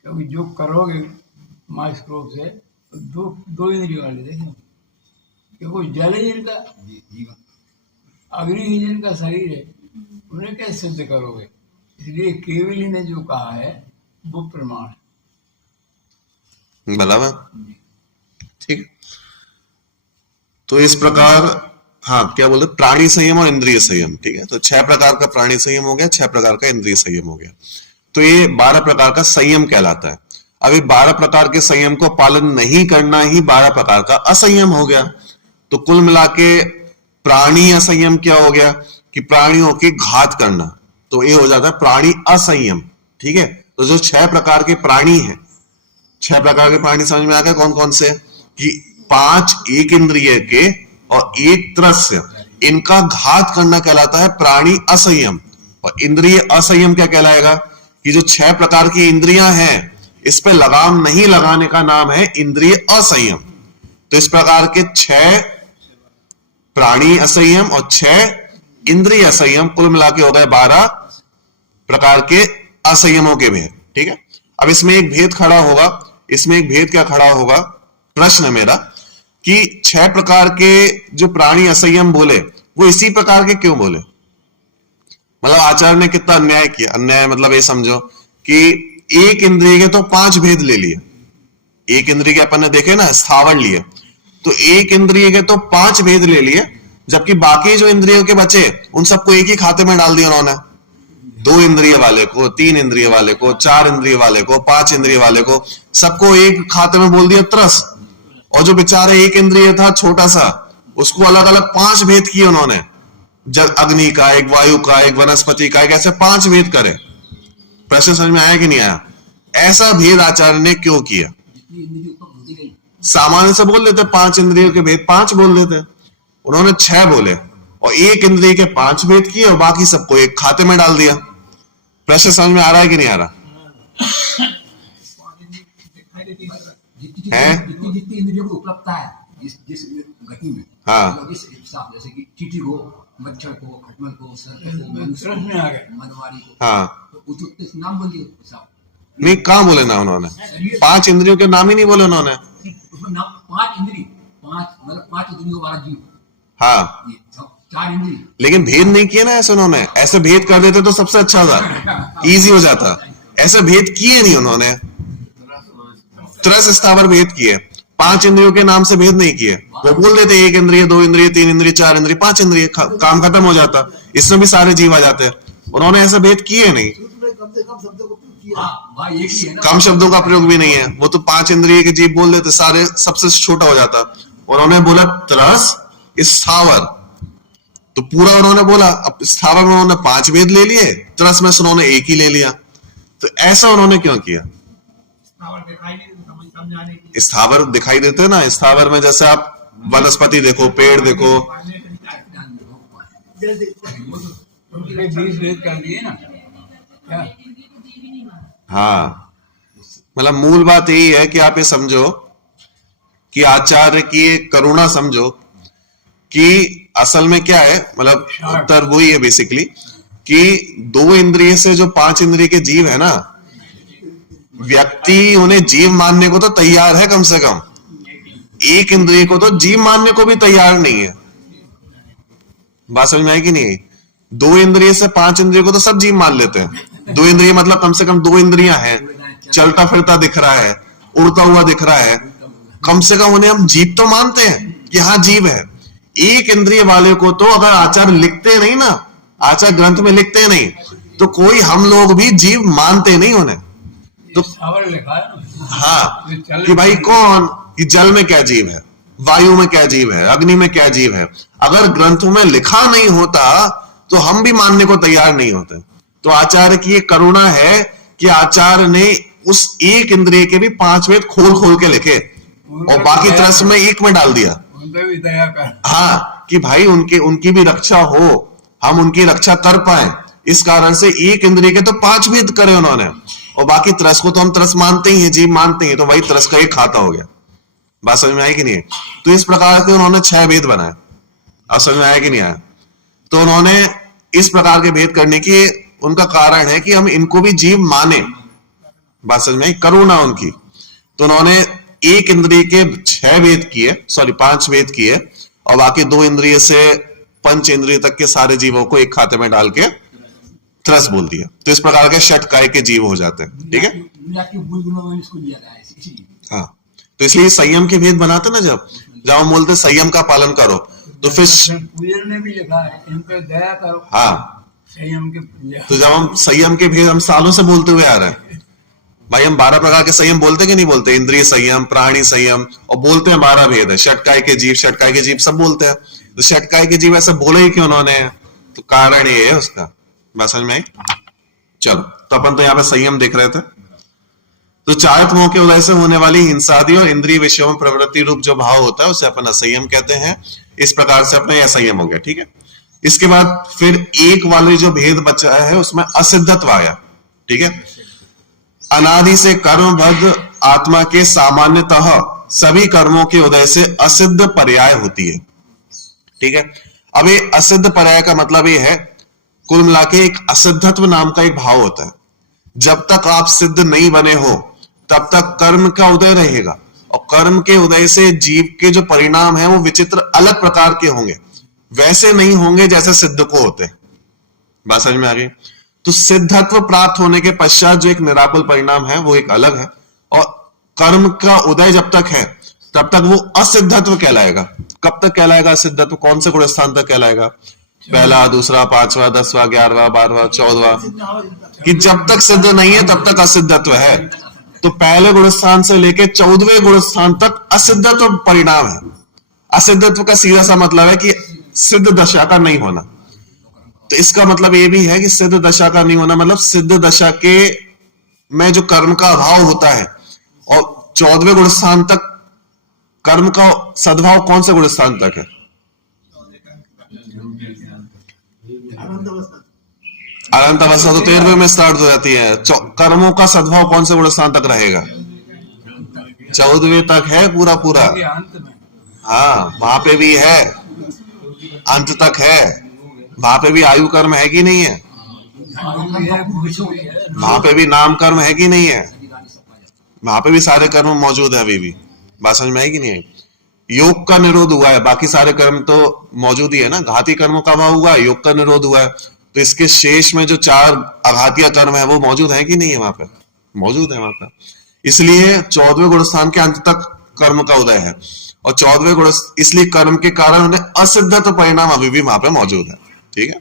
क्योंकि जो करोगे माइक्रोस्कोप से तो दो इंद्रिय वाले देखें, क्योंकि जल ही जिनका, अग्नि ही जिनका शरीर है, उन्हें कैसे सिद्ध करोगे? इसलिए केवली ने जो कहा है वो प्रमाण है। बराबर, ठीक। तो इस प्रकार, हाँ क्या बोलते, प्राणी संयम और इंद्रिय संयम, ठीक है। तो 6 प्रकार का प्राणी संयम हो गया, 6 प्रकार का इंद्रिय संयम हो गया। तो ये 12 प्रकार का संयम कहलाता है। अभी 12 प्रकार के संयम को पालन नहीं करना ही 12 प्रकार का असंयम हो गया। तो कुल मिला के प्राणी असंयम क्या हो गया कि प्राणियों की घात करना, तो ये हो जाता है प्राणी असंयम, ठीक है। तो जो 6 प्रकार के प्राणी हैं, 6 प्रकार के प्राणी समझ में आ गए कौन कौन से? कि 5 1 इंद्रिय के और 1 त्रस्य, इनका घात करना कहलाता है प्राणी असंयम। और इंद्रिय असंयम क्या कहलाएगा कि जो 6 प्रकार की इंद्रियां हैं इस पे लगाम नहीं लगाने का नाम है इंद्रिय असंयम। तो इस प्रकार के 6 प्राणी असंयम और 6 इंद्रिय असंयम, कुल मिला के हो गए 12 प्रकार के असंयमों के भेद, ठीक है। अब इसमें एक भेद खड़ा होगा, इसमें एक भेद क्या खड़ा होगा, प्रश्न मेरा, कि 6 प्रकार के जो प्राणी असंयम बोले वो इसी प्रकार के क्यों बोले? मतलब आचार्य ने कितना अन्याय किया। अन्याय मतलब ये समझो कि 1 इंद्रिय के तो 5 भेद ले लिए, 1 इंद्रिय के अपन ने देखे ना स्थावर लिए, तो 1 इंद्रिय के तो 5 भेद ले लिए, जबकि बाकी जो इंद्रियों के बचे उन सबको एक ही खाते में डाल दिया उन्होंने। 2 इंद्रिय वाले को, 3 इंद्रिय वाले को, 4 इंद्रिय वाले को, 5 इंद्रिय वाले को, सबको एक खाते में बोल दिया त्रस। और जो बेचारे 1 इंद्रिय था छोटा सा, उसको अलग अलग 5 भेद किए उन्होंने, अग्नि का एक, वायु का एक, वनस्पति का एक, ऐसे 5 भेद करे। प्रश्न समझ में आया कि नहीं आया? ऐसा भेद आचार्य ने क्यों किया? सामान्य से बोल लेते 5 इंद्रियों के भेद 5 बोल देते, उन्होंने 6 बोले और 1 इंद्रिय के 5 भेद किए और बाकी सबको एक खाते में डाल दिया। प्रश्न समझ में आ रहा है कि नहीं आ रहा है? जितनी इंद्रियों को उपलब्धता है जिस गति में, हाँ, जैसे कि चींटी को, मच्छर को, खटमल को, सर्प को, मनवारी को, हाँ, तो नाम बोलिए साहब। नहीं, कहाँ बोले ना उन्होंने? 5 इंद्रियों के नाम ही नहीं बोले उन्होंने। उसमें नाम 5 इंद्रिय, 5 इंद्रियों वाला जीव, हाँ, 4 इंद्रिय, लेकिन भेद नहीं किए ना ऐसे उन्होंने। ऐसे भेद कर देते तो सबसे अच्छा था, इजी हो जाता। ऐसे भेद किए नहीं उन्होंने, त्रस स्थावर भेद किए, 5 इंद्रियों के नाम से भेद नहीं किए। वो बोल देते 1 इंद्रिय, 2 इंद्रिय, 3 इंद्रिय, 4 इंद्रिय, 5 इंद्रिय, काम खत्म हो जाता। इसमें भी सारे जीव आ जाते हैं। उन्होंने ऐसा भेद किए नहीं, कम से कम शब्दों को प्रयोग किया। हाँ, एक ही है ना, कम शब्दों का प्रयोग भी नहीं है। वो तो 5 इंद्रिय के जीव बोल देते, सारे सबसे छोटा हो जाता। उन्होंने बोला त्रस स्थावर, तो पूरा उन्होंने बोला। अब स्थावर में उन्होंने 5 भेद ले लिए, त्रस में उन्होंने 1 ही ले लिया। तो ऐसा उन्होंने क्यों किया? स्थावर दिखाई देते ना, स्थावर में जैसे आप वनस्पति देखो, पेड़ देखो, उनके 20 भेद कर दिए ना क्या? हाँ, मतलब मूल बात यही है कि आप ये समझो कि आचार्य की करुणा समझो कि असल में क्या है, मतलब उत्तर वही है बेसिकली कि 2 इंद्रिय से जो 5 इंद्रिय के जीव है ना, व्यक्ति उन्हें जीव मानने को तो तैयार है, कम से कम 1 इंद्रिय को तो जीव मानने को भी तैयार नहीं है। बात समझ में आई कि नहीं? 2 इंद्रिय से 5 इंद्रिय को तो सब जीव मान लेते हैं। 2 इंद्रिय मतलब कम से कम 2 इंद्रियां हैं, चलता फिरता दिख रहा है, उड़ता हुआ दिख रहा है, कम से कम उन्हें हम जीव तो मानते हैं कि हाँ जीव है। 1 इंद्रिय वाले को तो अगर आचार्य लिखते नहीं ना, आचार्य ग्रंथ में लिखते नहीं, तो कोई हम लोग भी जीव मानते नहीं उन्हें। तो स्थावर लिखा है ना। हाँ, कि भाई कौन, कि जल में क्या जीव है, वायु में क्या जीव है, अग्नि में क्या जीव है, अगर ग्रंथों में लिखा नहीं होता तो हम भी मानने को तैयार नहीं होते। तो आचार्य की एक करुणा है कि आचार्य ने उस 1 इंद्रिय के भी 5 भेद खोल खोल के लिखे और बाकी त्रस में 1 में डाल दिया। उनपे भी दया कर। हाँ, कि भाई उनकी भी रक्षा हो, हम उनकी रक्षा कर पाए, इस कारण से 1 इंद्रिय के तो 5 भेद करे उन्होंने, और बाकी त्रस को तो हम त्रस मानते ही हैं, जीव मानते हैं, तो वही त्रस का एक खाता हो गया। बात समझ में आई कि नहीं? तो इस प्रकार से उन्होंने 6 भेद बनाए। अब समझ में आया कि नहीं आया? तो उन्होंने इस प्रकार के भेद करने की उनका कारण है कि हम इनको भी जीव माने। बात समझ में आई? करुणा उनकी। तो उन्होंने 1 इंद्रिय के 6 भेद किए, 5 भेद किए, और बाकी 2 इंद्रिय से 5 इंद्रिय तक के सारे जीवों को एक खाते में डाल के त्रस बोल दिया। तो इस प्रकार के षट काय के जीव हो जाते हैं। ठीक है, हाँ। तो इसलिए संयम के भेद बनाते ना, जब हम बोलते संयम का पालन करो, तो फिर पूजन में भी लिखा है इन पे दया करो। हाँ, संयम के पूजा। तो जब हम संयम के भेद हम सालों से बोलते हुए आ रहे हैं भाई, हम 12 प्रकार के संयम बोलते कि नहीं बोलते? इंद्रिय संयम, प्राणी संयम, और बोलते हैं 12 भेद है। षटकाय के जीव, षटकाय के जीव सब बोलते हैं। तो षटकाय के जीव ऐसे बोले ही क्यों उन्होंने? तो कारण ये है उसका। बात समझ में आई? चलो, तो अपन तो यहाँ पे संयम देख रहे थे। तो चारित मोह के उदय से होने वाली हिंसादि और इंद्रिय विषयों में प्रवृत्ति रूप जो भाव होता है उसे अपन असंयम कहते हैं। इस प्रकार से अपना यह संयम हो गया। ठीक है, इसके बाद फिर एक वाले जो भेद बचा है उसमें असिद्धत्व आया। ठीक है, अनादि से कर्मबद्ध आत्मा के सामान्यतः सभी कर्मों के उदय से असिद्ध पर्याय होती है। ठीक है, अब ये असिद्ध पर्याय का मतलब ये है, कुल मिला के एक असिद्धत्व नाम का एक भाव होता है। जब तक आप सिद्ध नहीं बने हो तब तक कर्म का उदय रहेगा, और कर्म के उदय से जीव के जो परिणाम है वो विचित्र अलग प्रकार के होंगे, वैसे नहीं होंगे जैसे सिद्ध को होते। बात समझ में आ गई? तो सिद्धत्व प्राप्त होने के पश्चात जो एक निराकुल परिणाम है वो एक अलग है, और कर्म का उदय जब तक है तब तक वो असिद्धत्व कहलाएगा। कब तक कहलाएगा असिद्धत्व? कौन से गुण स्थान तक कहलाएगा? पहला, दूसरा, 5वां, 10वां, 11वां, 12वां, 14वां, कि जब तक सिद्ध नहीं है तब तक असिद्धत्व है। तो पहले गुण स्थान से लेके 14वें गुण स्थान तक असिद्धत्व परिणाम है। असिद्धत्व का सीधा सा मतलब है कि सिद्ध दशा का नहीं होना। तो इसका मतलब ये भी है कि सिद्ध दशा का नहीं होना मतलब सिद्ध दशा के में जो कर्म का अभाव होता है, और 14वें गुण स्थान तक कर्म का सद्भाव कौन से गुण स्थान तक है? अनंत अवस्था तो 13वें में स्टार्ट हो जाती है। कर्मों का सद्भाव कौन से गुण स्थान तक रहेगा? 14वें तक है पूरा पूरा। हाँ, वहां पे भी है, अंत तक है। वहां पे भी आयु कर्म है कि नहीं है? वहां पे भी नाम कर्म है कि नहीं है? वहां पे भी सारे कर्म मौजूद है अभी भी। बात समझ में आई कि नहीं आई? योग का निरोध हुआ है, बाकी सारे कर्म तो मौजूद ही है ना। घाती कर्मों का अभाव हुआ है, योग का निरोध हुआ है, तो इसके शेष में जो 4 आघातीय कर्म है वो मौजूद है कि नहीं है? वहां पे मौजूद है। वहां पर इसलिए 14वें गुणस्थान के अंत तक कर्म का उदय है, और 14वें गुण इसलिए कर्म के कारण उन्हें असिद्धत्व परिणाम अभी भी वहां पे मौजूद है। ठीक है,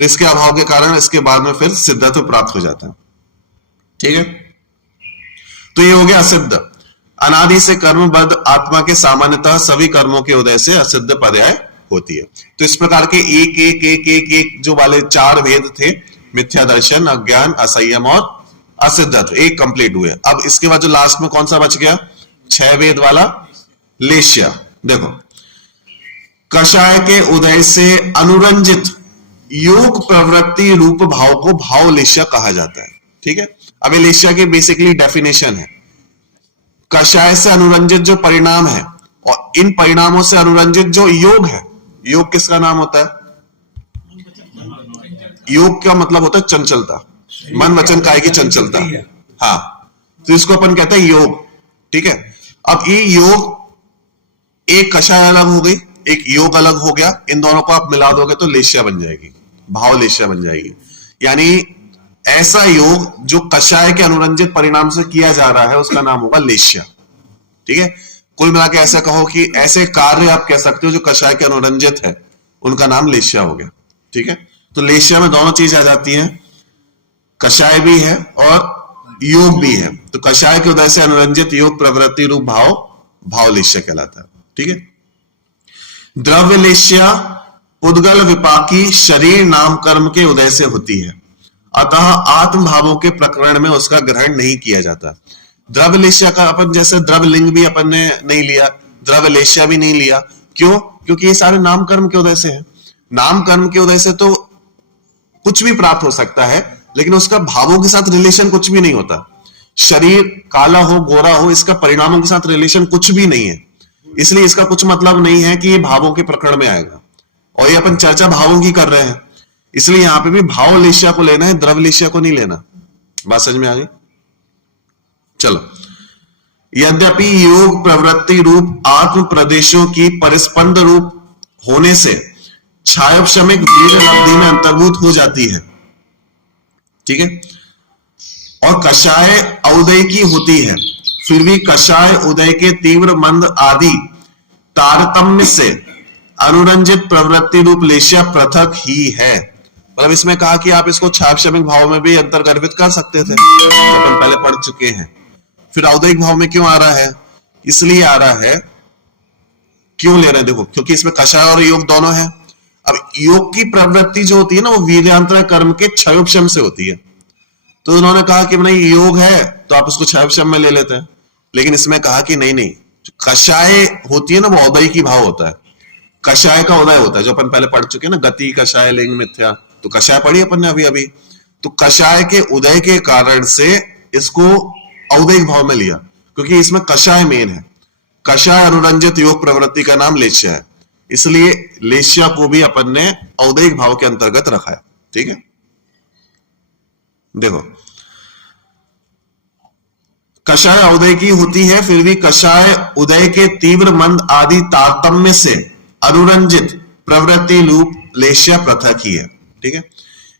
तो इसके अभाव के कारण इसके बाद में फिर सिद्धत्व प्राप्त हो जाता है। ठीक है, तो ये हो गया असिद्ध। अनादि से कर्मबद्ध आत्मा के सामान्यतः सभी कर्मों के उदय से असिद्ध पर्याय होती है। तो इस प्रकार के एक एक एक एक एक जो वाले 4 भेद थे, मिथ्या दर्शन, अज्ञान, असंयम और असिद्धत्व, एक कंप्लीट हुए। अब इसके बाद जो लास्ट में कौन सा बच गया, 6 भेद वाला लेश्या। देखो, कषाय के उदय से अनुरंजित योग प्रवृत्ति रूप भाव को भाव लेश्या कहा जाता है। ठीक है, अब ये लेश्या की बेसिकली डेफिनेशन है। कषाय से अनुरंजित जो परिणाम है और इन परिणामों से अनुरंजित जो योग है, योग किसका नाम होता है? योग का मतलब होता है चंचलता, मन वचन काया की चंचलता। हाँ, तो इसको अपन कहते हैं योग। ठीक है, अब ये योग, एक कषाय अलग हो गई, एक योग अलग हो गया, इन दोनों को आप मिला दोगे तो लेश्या बन जाएगी, भाव लेश्या बन जाएगी। यानी ऐसा योग जो कषाय के अनुरंजित परिणाम से किया जा रहा है उसका नाम होगा लेश्या। ठीक है, कुल मिला के ऐसा कहो कि ऐसे कार्य आप कह सकते हो जो कषाय के अनुरंजित है, उनका नाम लेश्या हो गया। ठीक है, तो लेश्या में दोनों चीज आ जाती हैं, कषाय भी है और योग भी है। तो कषाय के उदय से अनुरंजित योग प्रवृत्ति रूप भाव भाव लेश्या कहलाता है। ठीक है, द्रव्य लेश्या उद्गल विपाकी शरीर नाम कर्म के उदय से होती है, अतः आत्म भावों के प्रकरण में उसका ग्रहण नहीं किया जाता। द्रव्य लेश्या का अपन जैसे द्रव्य लिंग भी अपन ने नहीं लिया, द्रव्य लेश्या भी नहीं लिया। क्यों? क्योंकि ये सारे नाम कर्म के उदय से है। नाम कर्म के उदय से तो कुछ भी प्राप्त हो सकता है, लेकिन उसका भावों के साथ रिलेशन कुछ भी नहीं होता। शरीर काला हो गोरा हो, इसका परिणामों के साथ रिलेशन कुछ भी नहीं है, इसलिए इसका कुछ मतलब नहीं है कि ये भावों के प्रकरण में आएगा। और ये अपन चर्चा भावों की कर रहे हैं, इसलिए यहां पे भी भाव लेश्या को लेना है, द्रव्य लेश्या को नहीं लेना। बात समझ में आ गई? चलो, यद्यपि योग प्रवृत्ति रूप आत्म प्रदेशों की परिस्पंद रूप होने से क्षायोपशमिक वीर लब्धि में अंतर्भूत हो जाती है। ठीक है, और कषाय औदय की होती है, फिर भी कषाय उदय के तीव्र मंद आदि तारतम्य से अनुरंजित प्रवृत्ति रूप लेश्या पृथक ही है। मतलब इसमें कहा कि आप इसको क्षायोपशमिक भाव में भी अंतर्गर्भित कर सकते थे, अपन पहले पढ़ चुके हैं। फिर औदयिक भाव में क्यों आ रहा है? इसलिए आ रहा है, क्यों ले रहे हैं देखो, क्योंकि इसमें कषाय और योग दोनों है। अब योग की प्रवृत्ति जो होती है ना, वो वीर्यांतर कर्म के क्षयोपशम से होती है। तो उन्होंने कहा कि नहीं योग है तो आप उसको क्षयोपशम में ले लेते हैं, लेकिन इसमें कहा कि नहीं नहीं, कषाय होती है ना, वो औदयिकी भाव होता है। कषाय का उदय होता है, जो अपन पहले पढ़ चुके हैं ना, गति कषाय लिंग मिथ्या, तो कषाय पढ़ी अपन ने अभी। तो कषाय के उदय के कारण से इसको औदयिक भाव में लिया, क्योंकि इसमें कषाय मेन है। कषाय अनुरंजित योग प्रवृत्ति का नाम लेश्या है, इसलिए लेश्या को भी अपन ने औदयिक भाव के अंतर्गत रखा है। ठीक है, देखो, कषाय औदय की होती है, फिर भी कषाय उदय के तीव्र मंद आदि तारतम्य से अनुरंजित प्रवृत्ति रूप लेश्या पृथक ही है। ठीक है,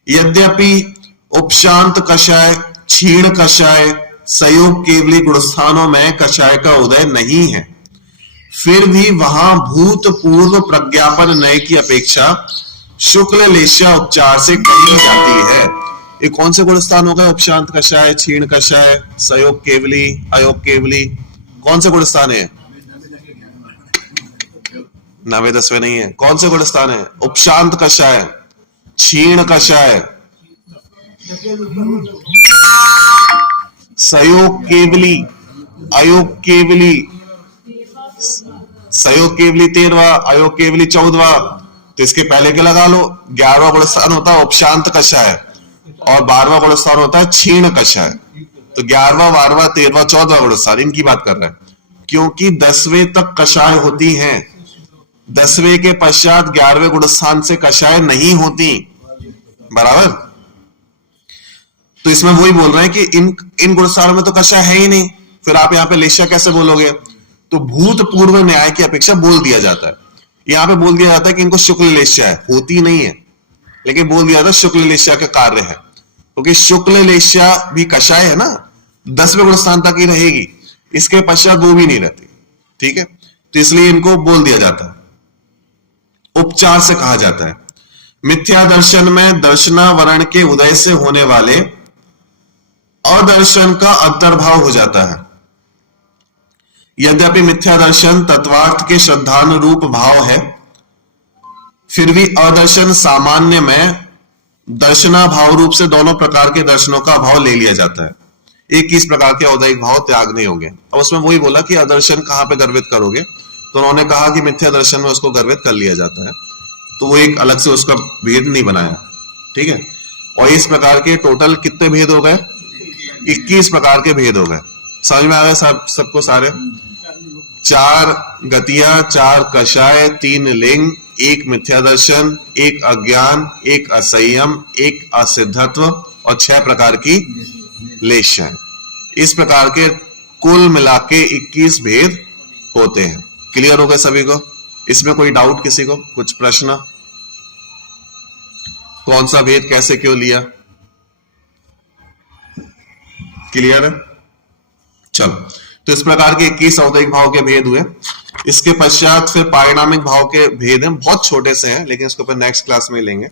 यद्यपि उपशांत कषाय, क्षीण कषाय, संयोग केवली गुणस्थानों में कषाय का उदय नहीं है, फिर भी वहां भूतपूर्व प्रज्ञापन नय की अपेक्षा शुक्ल लेश्या उपचार से कही जाती है। ये कौन से गुणस्थान हो गए? उपशांत कषाय, क्षीण कषाय, संयोग केवली, अयोग केवली, कौन से गुणस्थान है? 9वें 10वें नहीं है। कौन से गुणस्थान है? उपशांत कषाय, क्षीण कषाय, संयोग केवली, अयोग केवली, संयोग केवली 13वां, अयोग केवली 14वां। तो इसके पहले के लगा लो। 11वां गुणस्थान होता है उपशांत कषाय और 12वां गुणस्थान होता है क्षीण कषाय। तो 11वां, 12वां, 13वां, 14वां गुणस्थान इनकी बात कर रहे हैं, क्योंकि 10वें तक कषाय होती हैं। 10वें के पश्चात 11वें गुणस्थान से कषाय नहीं होती, बराबर। तो इसमें वही बोल रहे हैं कि इन गुणस्थानों में तो कषाय है ही नहीं, फिर आप यहां पे लेश्या कैसे बोलोगे? तो भूतपूर्व न्याय की अपेक्षा बोल दिया जाता है। यहां पे बोल दिया जाता है कि इनको शुक्ल लेश्या है, होती नहीं है, लेकिन बोल दिया जाता है शुक्ल लेश्या का कार्य है, क्योंकि शुक्ल लेश्या भी कषाय है ना। 10वें गुण स्थान तक ही रहेगी, इसके पश्चात वो भी नहीं रहती। ठीक है, तो इसलिए इनको बोल दिया जाता है, उपचार से कहा जाता है। मिथ्या दर्शन में दर्शनावरण के उदय से होने वाले अदर्शन का अंतर्भाव हो जाता है। यद्यपि मिथ्या दर्शन तत्वार्थ के श्रद्धानुरूप भाव है, फिर भी अदर्शन सामान्य में दर्शनाभाव रूप से दोनों प्रकार के दर्शनों का भाव ले लिया जाता है। एक इस प्रकार के औदैहिक भाव त्याग नहीं होंगे। अब उसमें वही बोला कि अदर्शन कहां पे गर्वित करोगे, तो उन्होंने कहा कि मिथ्या दर्शन में उसको गर्वित कर लिया जाता है, तो वो एक अलग से उसका भेद नहीं बनाया। ठीक है, और इस प्रकार के टोटल कितने भेद हो गए? 21 प्रकार के भेद हो गए। समझ में आ गए सबको सारे? 4 गतियां, 4 कषाय, 3 लिंग, 1 मिथ्या दर्शन, 1 अज्ञान, 1 असंयम, 1 असिद्धत्व और 6 प्रकार की लेशाएं। इस प्रकार के कुल मिला के 21 भेद होते हैं। क्लियर हो गए सभी को? इसमें कोई डाउट किसी को? कुछ प्रश्न? कौन सा भेद कैसे क्यों लिया? क्लियर है? चलो, तो इस प्रकार के 21 औदैहिक भाव के भेद हुए। इसके पश्चात फिर पारिणामिक भाव के भेद हैं, बहुत छोटे से हैं, लेकिन इसको फिर नेक्स्ट क्लास में लेंगे।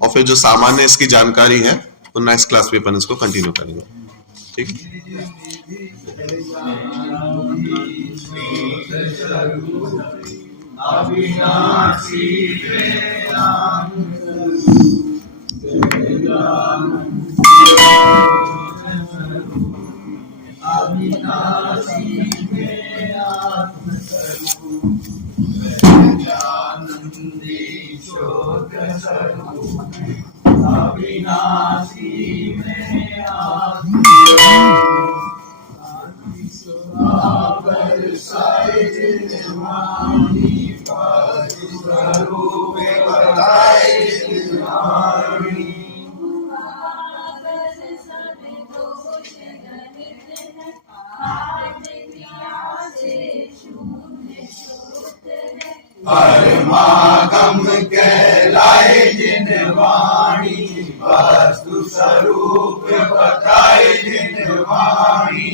और फिर जो सामान्य इसकी जानकारी है तो नेक्स्ट क्लास में अपन इसको कंटिन्यू करेंगे। ठीक है, परमागम कहलाए जिन वाणी, वस्तु स्वरूप बताए जिन वाणी।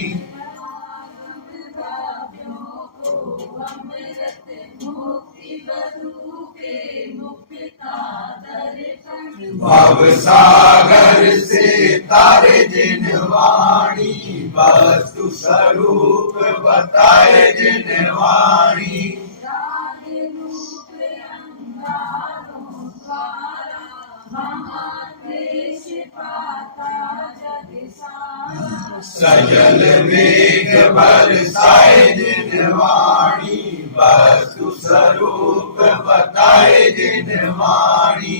भव सागर से तारे जिन वाणी, वस्तु स्वरूप बताए जिन वाणी। सजल मेघ बरसाए जिन वाणी, वस्तु स्वरूप बताए जिन वाणी।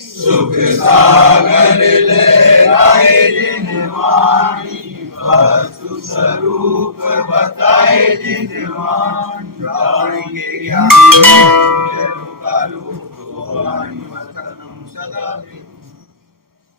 सुख सागर लहराए जिन वाणी, वस्तु स्वरूप बताए जिन वाणी।